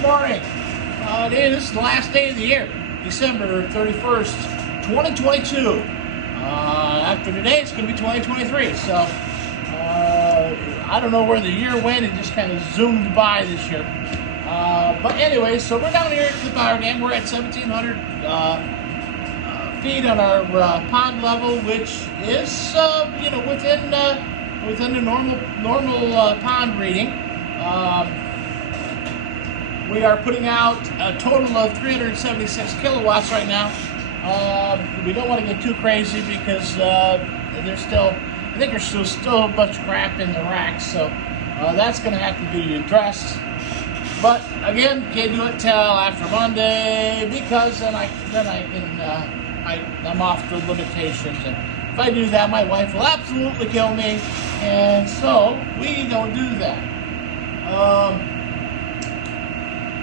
Good morning. This is the last day of the year, December 31st, 2022. After today, it's going to be 2023. So, I don't know where the year went. It just kind of zoomed by this year. But anyway, so we're down here at the Bower Dam. We're at 1,700 feet on our pond level, which is, within the normal pond reading. We are putting out a total of 376 kilowatts right now. We don't want to get too crazy because I think there's still a bunch of crap in the racks, so that's going to have to be addressed. But again, can't do it till after Monday because then I'm off the limitations, and if I do that, my wife will absolutely kill me, and so we don't do that.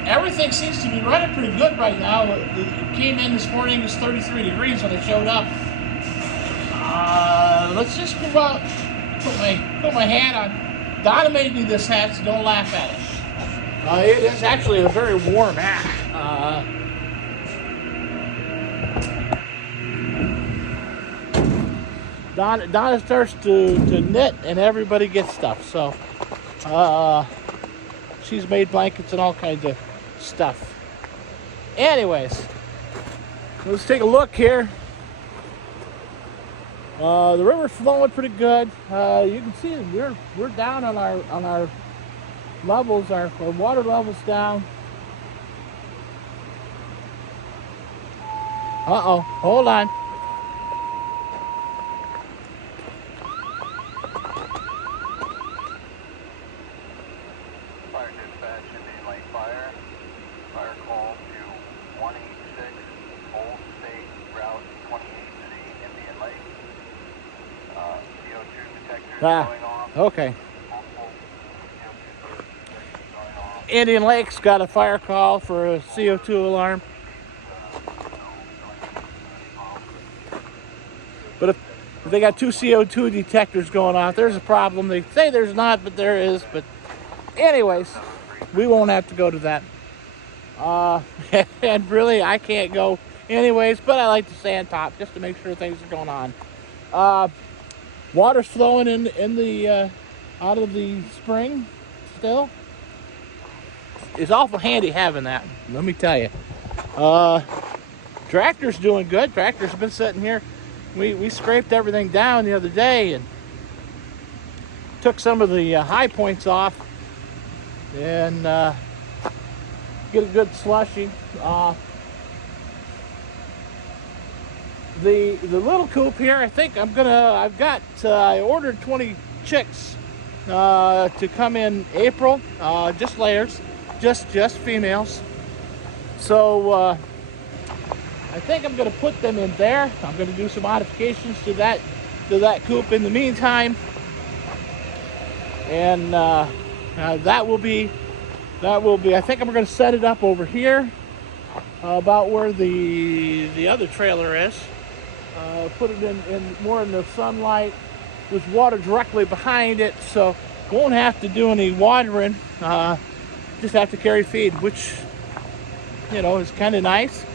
Everything seems to be running pretty good right now. It came in this morning, it was 33 degrees when it showed up. Let's just go out, put my hat on. Donna made me this hat, so don't laugh at it. It is actually a very warm hat. Donna starts to knit, and everybody gets stuff. So she's made blankets and all kinds of stuff. Anyways, let's take a look here. The river's flowing pretty good. You can see we're down on our levels. Our water level's down. Hold on. Fire dispatch, Indian Lake Fire. Fire call to 186 Old State Route 28C, Indian Lake. CO2 detectors going off. Okay. Indian Lake's got a fire call for a CO2 alarm. But if they got two CO2 detectors going off, there's a problem. They say there's not, but there is. But anyways, we won't have to go to that. And really, I can't go anyways, but I like to sand top just to make sure things are going on. Water's flowing in the out of the spring still. It's awful handy having that, let me tell you. Tractor's doing good. Tractor's been sitting here. We scraped everything down the other day and took some of the high points off and get a good slushy. The little coop here, I think I ordered 20 chicks to come in April, just layers, just females. So I think I'm going to put them in there. I'm going to do some modifications to that coop in the meantime, and that will be. I think I'm going to set it up over here, about where the other trailer is. Put it in more in the sunlight with water directly behind it, so won't have to do any watering. Just have to carry feed, which is kind of nice.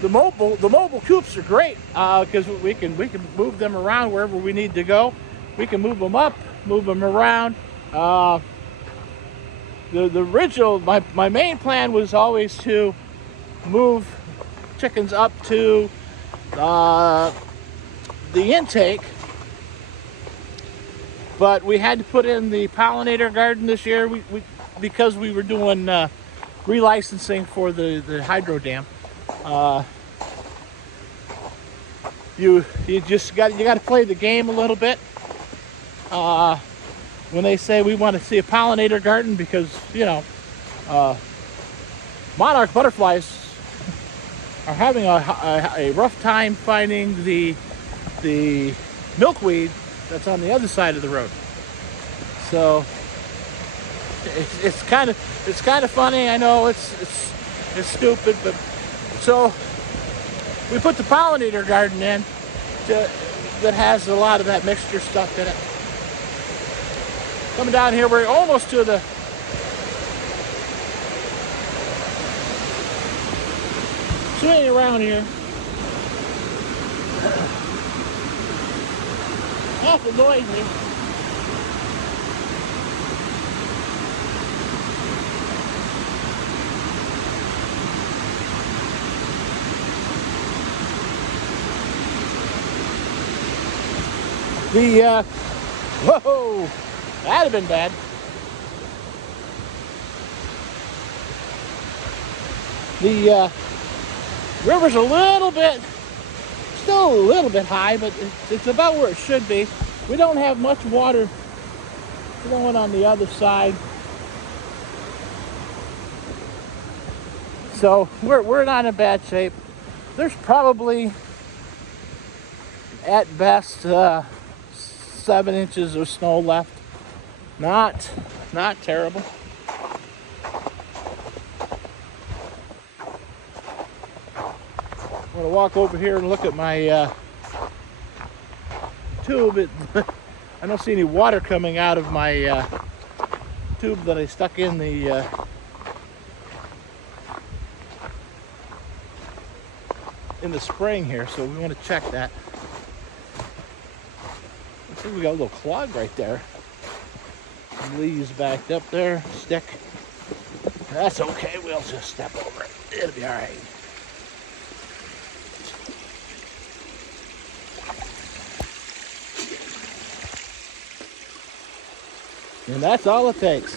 The mobile coops are great because we can move them around wherever we need to go. We can move them up, move them around. The original, my main plan was always to move chickens up to the intake, but we had to put in the pollinator garden this year because we were doing relicensing for the hydro dam. You got to play the game a little bit when they say we want to see a pollinator garden, because monarch butterflies are having a rough time finding the milkweed that's on the other side of the road. So it's kind of funny. I know it's stupid, but so we put the pollinator garden in that has a lot of that mixture stuff in it. Coming down here, we're almost to the swing around here. Awful noisy. Whoa, that'd have been bad. The river's a little bit, still a little bit high, but it's about where it should be. We don't have much water flowing on the other side. So we're not in bad shape. There's probably, at best, 7 inches of snow left. Not terrible. I'm gonna walk over here and look at my tube. I don't see any water coming out of my tube that I stuck in the spring here, so we want to check that. I think we got a little clog right there. Some leaves backed up there, stick. That's okay, we'll just step over it. It'll be all right. And that's all it takes.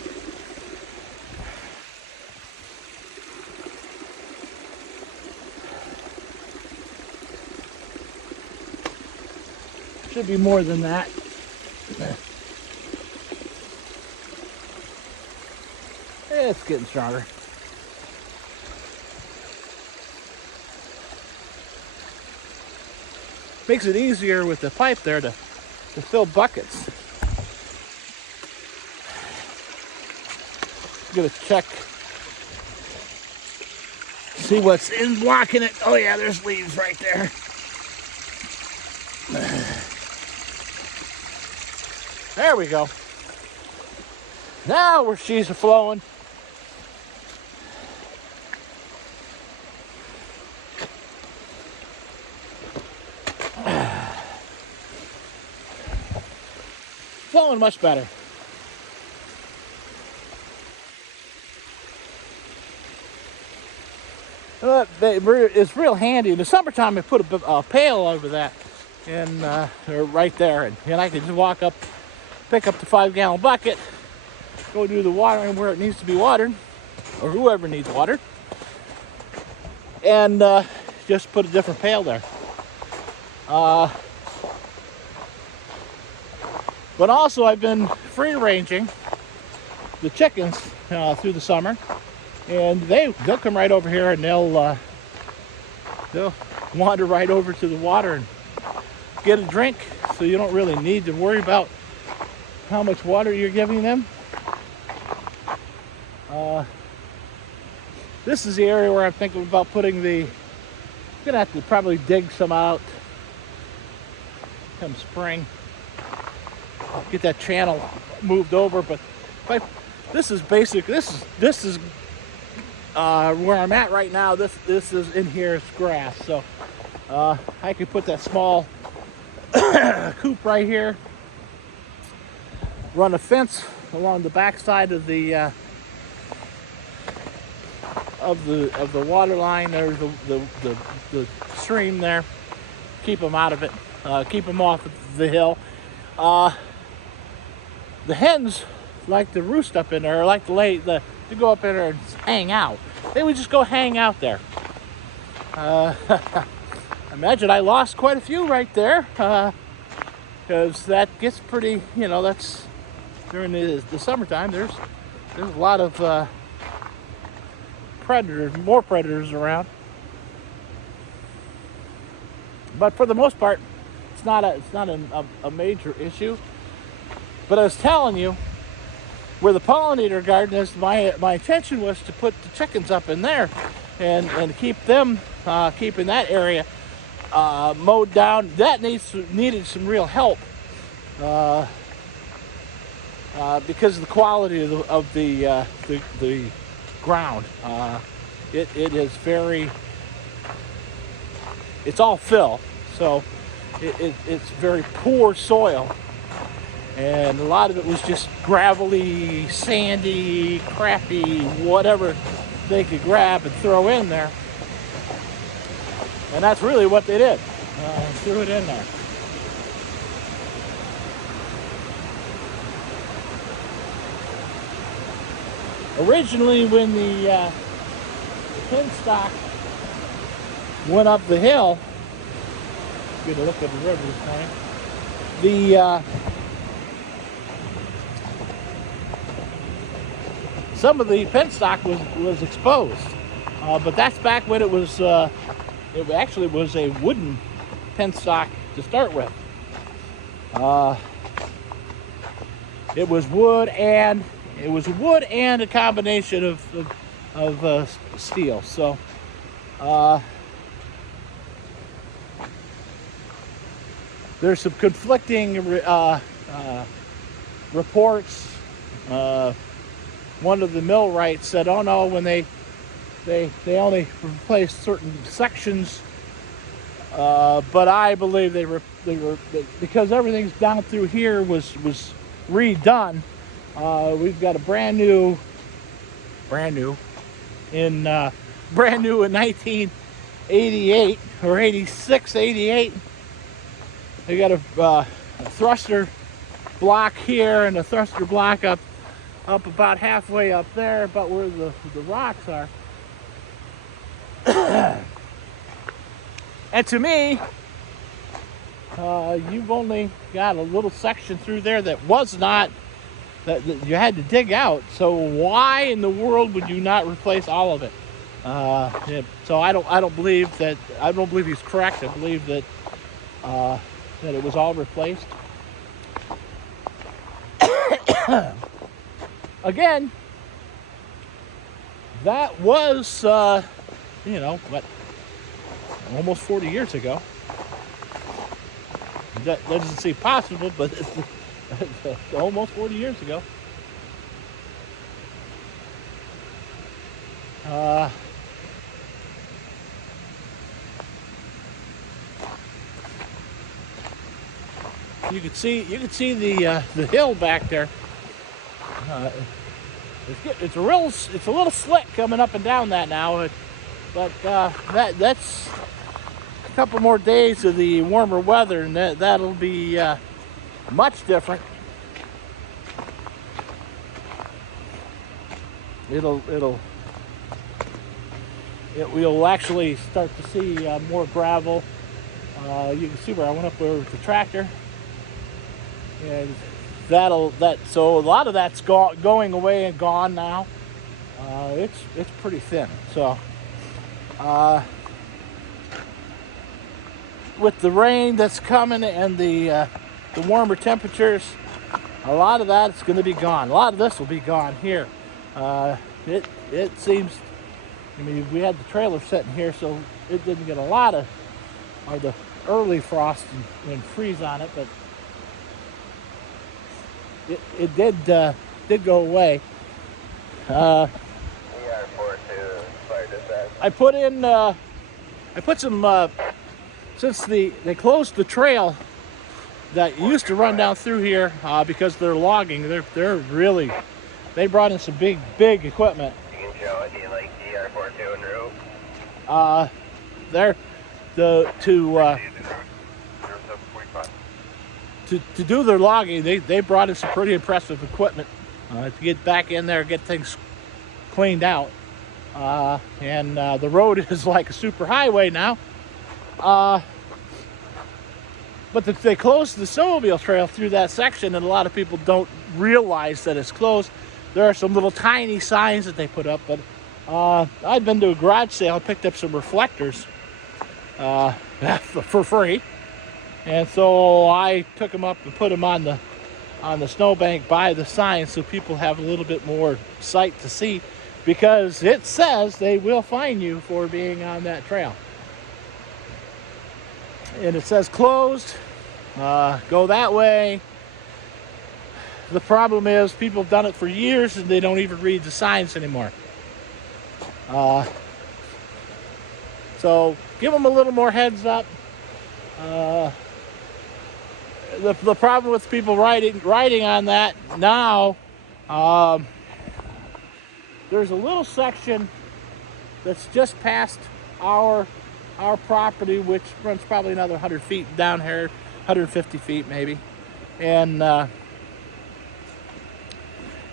Should be more than that. It's getting stronger. Makes it easier with the pipe there to fill buckets. Gonna check, see what's in blocking it. Oh yeah, there's leaves right there. There we go. Now where she's flowing. Flowing much better. It's real handy. In the summertime, I put a pail over that, and right there, and I can just walk up, pick up the 5-gallon bucket, go do the watering where it needs to be watered, or whoever needs water, and just put a different pail there. But also, I've been free ranging the chickens through the summer. And they'll come right over here, and they'll wander right over to the water and get a drink. So you don't really need to worry about how much water you're giving them. This is the area where I'm thinking about putting I'm gonna have to probably dig some out come spring. Get that channel moved over, but this is basic. This is where I'm at right now. This is in here, it's grass, so I could put that small coop right here, run a fence along the back side of the water line. There's the stream there. Keep them out of it. Keep them off the hill. The hens like to roost up in there, or like to go up in there and hang out. They would just go hang out there. Imagine I lost quite a few right there, because that gets pretty, that's during the summertime. There's a lot of more predators around. But for the most part, it's not a major issue. But I was telling you, where the pollinator garden is, my intention was to put the chickens up in there and keep them, keeping that area mowed down. That needed some real help. because of the quality of the ground. It is very, it's all fill, so it's very poor soil, and a lot of it was just gravelly, sandy, crappy, whatever they could grab and throw in there. And that's really what they did. Threw it in there. Originally, when the penstock went up the hill, get a look at the river this morning. Some of the penstock was exposed, but that's back when it was. It actually was a wooden penstock to start with. It was wood and a combination of steel. So there's some conflicting reports. One of the millwrights said, "Oh no, when they only replaced certain sections," but I believe they were because everything's down through here was redone. We've got a brand new in 1988 or 86, 88. They got a thruster block here and a thruster block up about halfway up there, about where the rocks are. And to me, you've only got a little section through there that was not, that you had to dig out. So why in the world would you not replace all of it? Yeah, so I don't believe that. I don't believe he's correct. I believe that that it was all replaced. Again, that was what, almost 40 years ago. That doesn't seem possible, but it's almost 40 years ago. You can see the hill back there. It's a little slick coming up and down that now, but that's a couple more days of the warmer weather, and that'll be much different. We'll actually start to see more gravel. You can see where I went up there with the tractor, and so a lot of that's going away and gone now. It's pretty thin. So with the rain that's coming and the warmer temperatures, a lot of that is going to be gone. A lot of this will be gone here. It seems, I mean, we had the trailer sitting here, so it didn't get a lot of the early frost and freeze on it, but it did go away. ER42, fire dispatch. I put some since they closed the trail that used to run down through here because they're logging. They brought in some big equipment. You can show it, like ER42 en route. To do their logging, they brought in some pretty impressive equipment to get back in there, get things cleaned out. And the road is like a super highway now. But they closed the snowmobile trail through that section, and a lot of people don't realize that it's closed. There are some little tiny signs that they put up, but I'd been to a garage sale, picked up some reflectors for free. And so I took them up and put them on the snowbank by the sign so people have a little bit more sight to see, because it says they will fine you for being on that trail. And it says closed, go that way. the problem is people have done it for years and they don't even read the signs anymore. So give them a little more heads up. The problem with people riding on that now, there's a little section that's just past our property, which runs probably another 100 feet down here, 150 feet maybe. And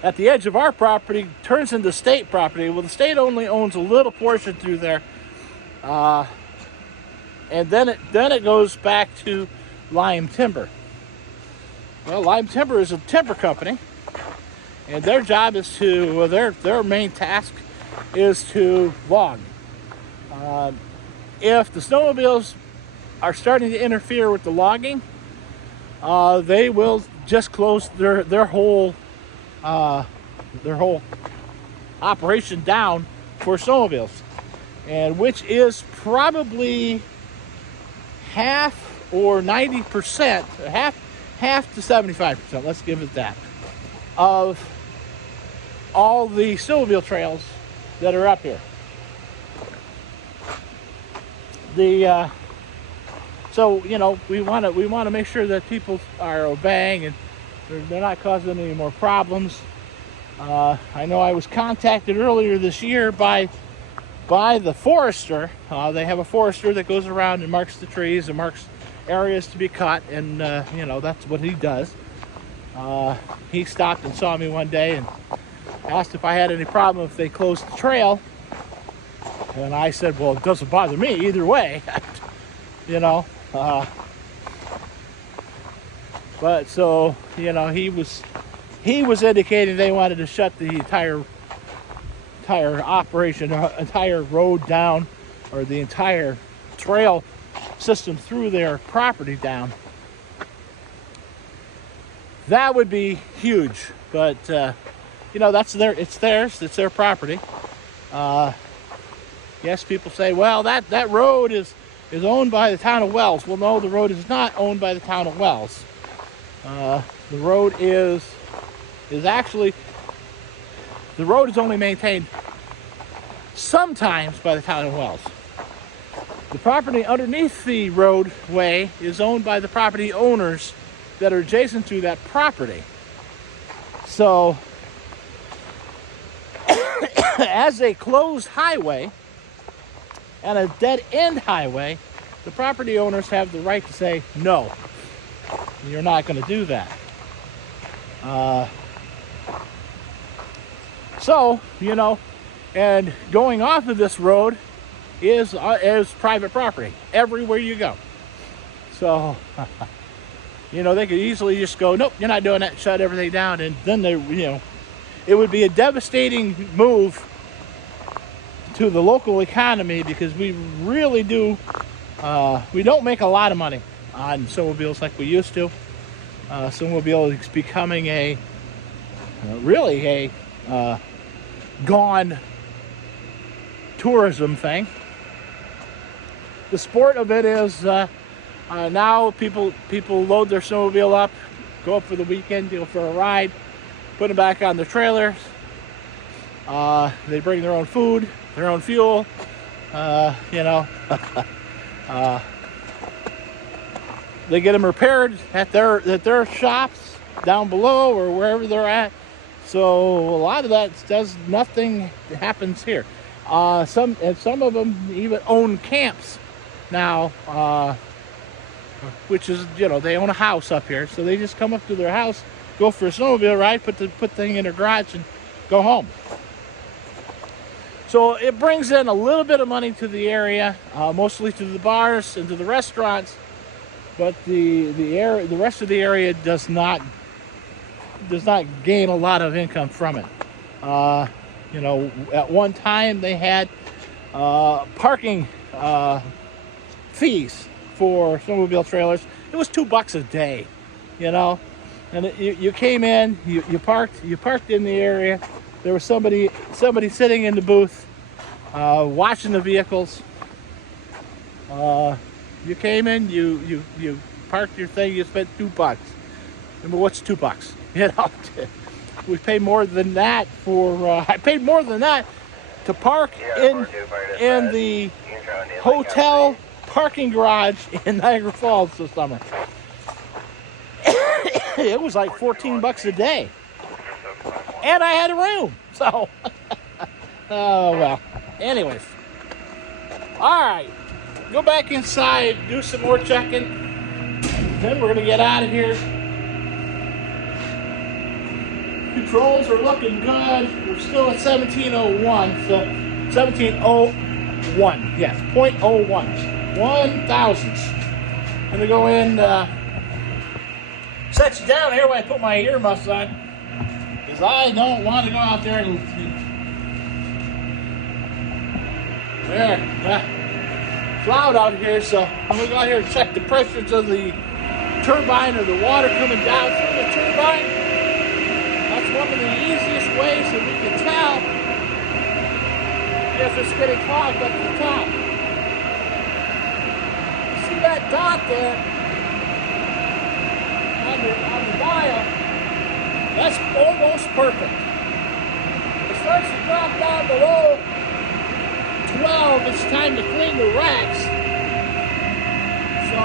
at the edge of our property turns into state property. Well, the state only owns a little portion through there. And then it goes back to Lime Timber. Well, Lime Timber is a timber company, and their job is to, well, their main task is to log. If the snowmobiles are starting to interfere with the logging, they will just close their whole operation down for snowmobiles, and which is probably half or 90%, half to 75%, let's give it that, of all the snowmobile trails that are up here. So you know, we want to make sure that people are obeying and they're not causing any more problems. I know I was contacted earlier this year by the forester. They have a forester that goes around and marks the trees and marks areas to be cut, and you know, that's what he does. He stopped and saw me one day and asked if I had any problem if they closed the trail, and I said, well, it doesn't bother me either way. You know, but so, you know, he was indicating they wanted to shut the entire operation, entire road down, or the entire trail system through their property down. That would be huge, but you know, it's their property. Yes, people say, well, that road is owned by the town of Wells. Well, no, the road is not owned by the town of Wells. The road is only maintained sometimes by the town of Wells. The property underneath the roadway is owned by the property owners that are adjacent to that property. So, as a closed highway and a dead-end highway, the property owners have the right to say, no, you're not going to do that. So, you know, and going off of this road is private property everywhere you go. So, you know, they could easily just go, nope, you're not doing that, shut everything down, and then they, you know, it would be a devastating move to the local economy, because we really do, we don't make a lot of money on snowmobiles like we used to. Snowmobile is becoming really a gone tourism thing. The sport of it is now people load their snowmobile up, go up for the weekend, go for a ride, put them back on their trailers. They bring their own food, their own fuel, you know. They get them repaired at their shops down below or wherever they're at. So a lot of that nothing happens here. Some of them even own camps now, which is, you know, they own a house up here, so they just come up to their house, go for a snowmobile ride, put the thing in their garage, and go home. So it brings in a little bit of money to the area, mostly to the bars and to the restaurants, but the rest of the area does not gain a lot of income from it. You know, at one time they had parking fees for snowmobile trailers. It was $2 a day, you know, and you came in, you parked in the area. There was somebody sitting in the booth watching the vehicles. You came in, you parked your thing, you spent $2. I mean, what's $2? You know, we pay more than that for. I paid more than that to park in the hotel parking garage in Niagara Falls this summer. It was like $14 a day, and I had a room. So, oh well. Anyways, all right. Go back inside, do some more checking. Then we're gonna get out of here. Controls are looking good. We're still at 1701, so 1701, yes, 0.01, 1,000ths. I'm gonna go in, set you down here when I put my earmuffs on, because I don't want to go out there and it's loud out here, so I'm gonna go out here and check the pressures of the turbine or the water coming down through the turbine. That's one of the easiest ways that we can tell if it's getting clogged up to the top. You see that dot there on the dial? That's almost perfect. It starts to drop down below 12. It's time to clean the racks. So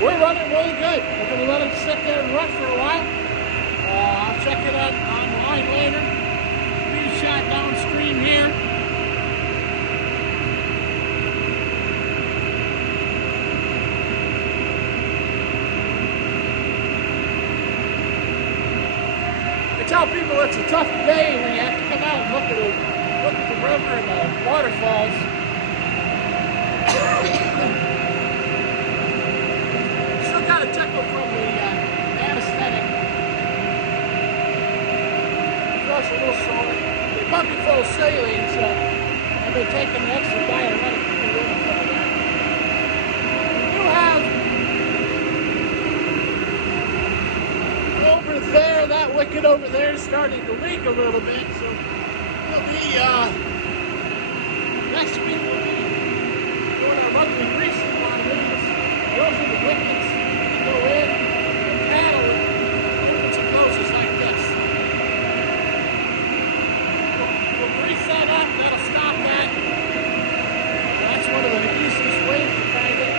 we're running really good. We're going to let it sit there and run for a while. I'll check it out online later. Be shot downstream here. I tell people it's a tough day when you have to come out and look at the river and the waterfalls. Still got a tickle from the anesthetic. A little sore. They pump you full of saline, so I've been taking an extra diuretic to get rid of some of that. You have over there, that wicket over there is starting to leak a little bit, so we'll be next week we'll be doing our monthly greasing on these. Those are the wickets that go in and paddle it once it closes like this. Set up, that'll stop that. That's one of the easiest ways to find it.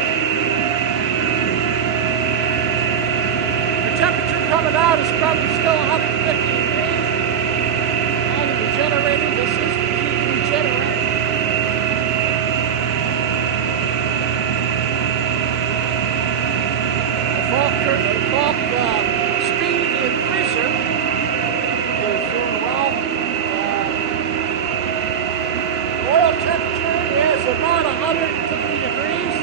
The temperature coming out is probably still 150 degrees. Out of the generator, this is the Q3 generator. The fault speed increaser is doing well. Oil temperature is about 130 degrees.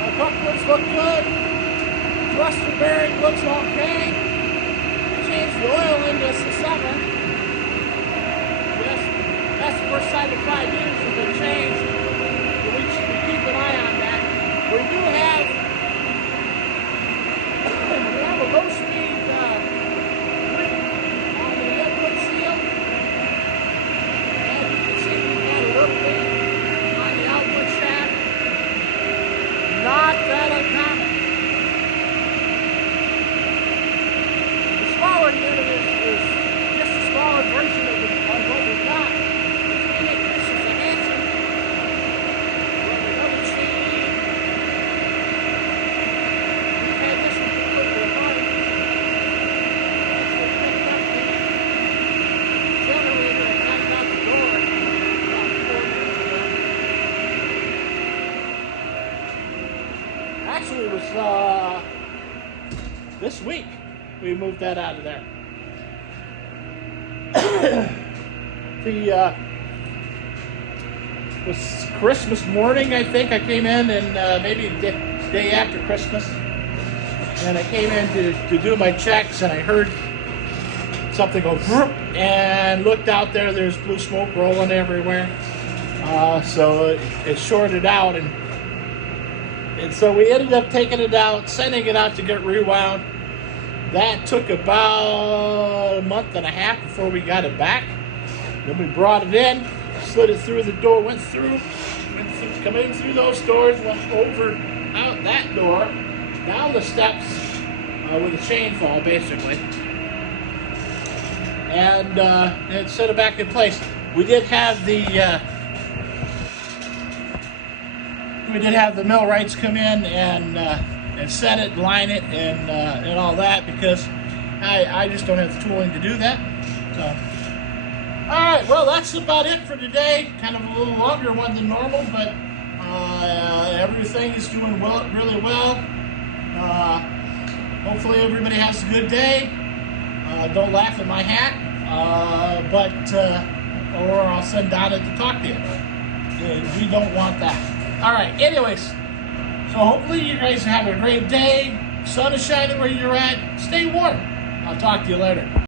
Our couplers look good. Thruster bearing looks okay. I changed the oil in this summer. Yes, that's the first time in 5 years it's been changed. So we keep an eye on that. We do have a low speed on the input seal. On the output shaft, not that uncommon. The smaller unit is just a smaller version of what we've got. This is a Hanson. Another CE. We've had this one for a little bit of money. Actually picked up the generator and got it out the door. Actually, it was this week we moved that out of there. Was Christmas morning, I think. I came in and maybe the day after Christmas, and I came in to do my checks, and I heard something go vroom, and looked out there. There's blue smoke rolling everywhere. So it shorted out, and so we ended up taking it out, sending it out to get rewound. That took about a month and a half before we got it back. Then we brought it in, slid it through the door, went through, come in through those doors, went over out that door, down the steps with a chain fall, basically, and set it back in place. We did have the millwrights come in and set it, line it, and all that, because I just don't have the tooling to do that. So, all right, well, that's about it for today. Kind of a little longer one than normal, but everything is doing really well. Hopefully everybody has a good day. Don't laugh at my hat, or I'll send Donna to talk to you. We don't want that. All right, anyways, so hopefully you guys have a great day. Sun is shining where you're at. Stay warm. I'll talk to you later.